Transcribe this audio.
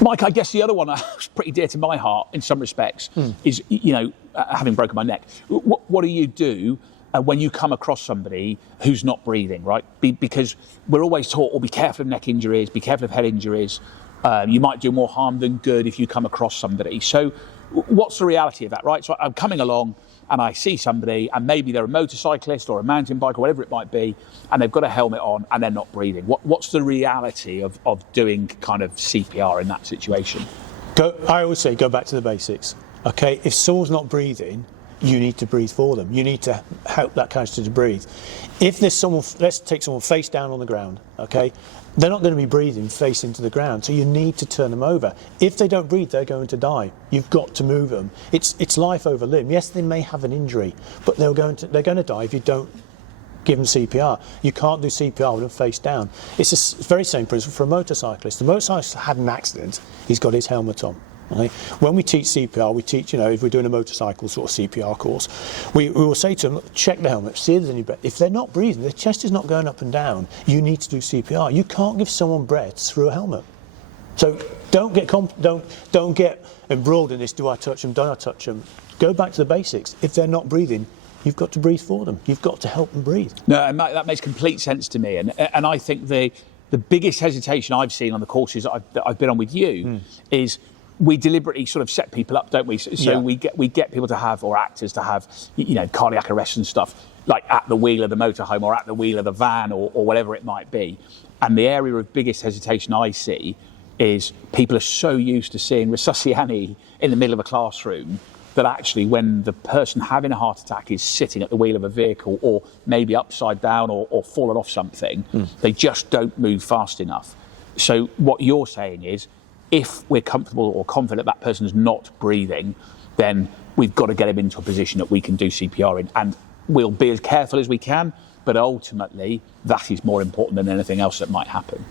Mike, I guess the other one that's pretty dear to my heart in some respects is, having broken my neck, what do you do when you come across somebody who's not breathing, right? Because we're always taught, be careful of neck injuries, be careful of head injuries. You might do more harm than good if you come across somebody. So what's the reality of that, right? So I'm coming along and I see somebody, and maybe they're a motorcyclist or a mountain bike or whatever it might be, and they've got a helmet on and they're not breathing. What's the reality of doing kind of CPR in that situation? I always say go back to the basics. Okay, if someone's not breathing, you need to breathe for them. You need to help that casualty to breathe. If there's someone, let's take someone face down on the ground, okay? They're not going to be breathing face into the ground, so you need to turn them over. If they don't breathe, they're going to die. You've got to move them. It's life over limb. Yes, they may have an injury, but they're going to die if you don't give them CPR. You can't do CPR with them face down. It's the very same principle for a motorcyclist. The motorcyclist had an accident, he's got his helmet on. Right? When we teach CPR, we teach, if we're doing a motorcycle sort of CPR course, we will say to them, look, check the helmet, see if there's any breath. If they're not breathing, their chest is not going up and down, you need to do CPR. You can't give someone breath through a helmet. So don't get embroiled in this, do I touch them, don't I touch them? Go back to the basics. If they're not breathing, you've got to breathe for them. You've got to help them breathe. No, and that makes complete sense to me. And I think the biggest hesitation I've seen on the courses that I've been on with you is we deliberately sort of set people up, don't we? So we get people to have, or actors to have, cardiac arrest and stuff, like at the wheel of the motorhome or at the wheel of the van or whatever it might be. And the area of biggest hesitation I see is people are so used to seeing resusciani in the middle of a classroom that actually when the person having a heart attack is sitting at the wheel of a vehicle or maybe upside down or fallen off something, they just don't move fast enough. So what you're saying is, if we're comfortable or confident that person's not breathing, then we've got to get them into a position that we can do CPR in, and we'll be as careful as we can, but ultimately that is more important than anything else that might happen.